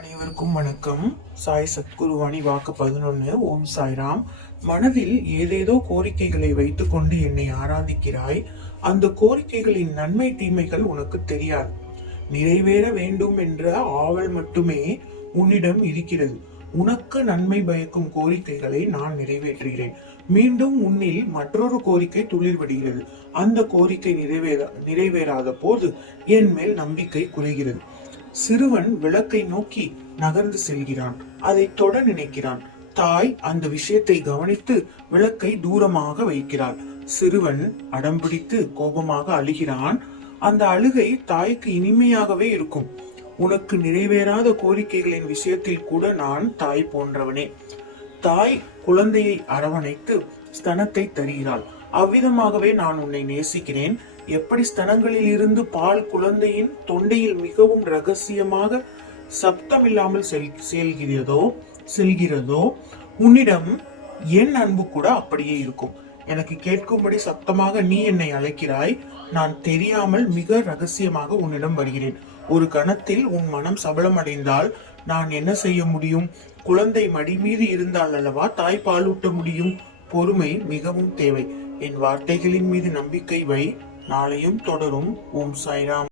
அனைவருக்கும் வணக்கம். சாய் சத்குருவாணி வாக்கு 11. ஓம் சாய்ராம். மனதில் ஏதேதோ கோரிக்கைகளை வைத்துக் கொண்டு என்னை ஆராதிக்கிறாய். அந்த கோரிக்கைகளின் நன்மை தீமைகள் உனக்கு தெரியாது. நிறைவேற வேண்டும் என்ற ஆவல் மட்டுமே உன்னிடம் இருக்கிறது. உனக்கு நன்மை பயக்கும் கோரிக்கைகளை நான் நிறைவேற்றுகிறேன். மீண்டும் உன்னில் மற்றொரு கோரிக்கை துளிர்விடுகிறது. அந்த கோரிக்கை நிறைவேறாத போது என் மேல் நம்பிக்கை குறைகிறது. சிறுவன் விளக்கை நோக்கி நகர்ந்து செல்கிறான். அதை தொட நினைக்கிறான். தாய் அந்த விஷயத்தை கவனித்து விளக்கை தூரமாக வைக்கிறாள். சிறுவன் அடம்பிடித்து கோபமாக அழுகிறான். அந்த அழுகை தாய்க்கு இனிமையாகவே இருக்கும். உனக்கு நிறைவேறாத கோரிக்கைகளின் விஷயத்தில் கூட நான் தாய் போன்றவனே. தாய் குழந்தையை அரவணைத்து ஸ்தனத்தை தருகிறாள். அவ்விதமாகவே நான் உன்னை நேசிக்கிறேன். எப்படி ஸ்தனங்களில் இருந்து பால் குழந்தையின் தொண்டையில் மிகவும் ரகசியமாக சப்தமில்லாமல் செல்கிறதோ உன்னிடம் என் அன்பு கூட அப்படியே இருக்கும். எனக்கு கேட்கும்படி சத்தமாக நீ என்னை அழைக்கிறாய். நான் தெரியாமல் மிக ரகசியமாக உன்னிடம் வருகிறேன். ஒரு கணத்தில் உன் மனம் சபலமடைந்தால் நான் என்ன செய்ய முடியும்? குழந்தை மடி மீது இருந்தால் அல்லவா தாய் பாலூட்ட முடியும். பொறுமை மிகவும் தேவை. என் வார்த்தைகளின் மீது நம்பிக்கை வை. நாளையும் தொடரும். ஓம் சாய்ராம்.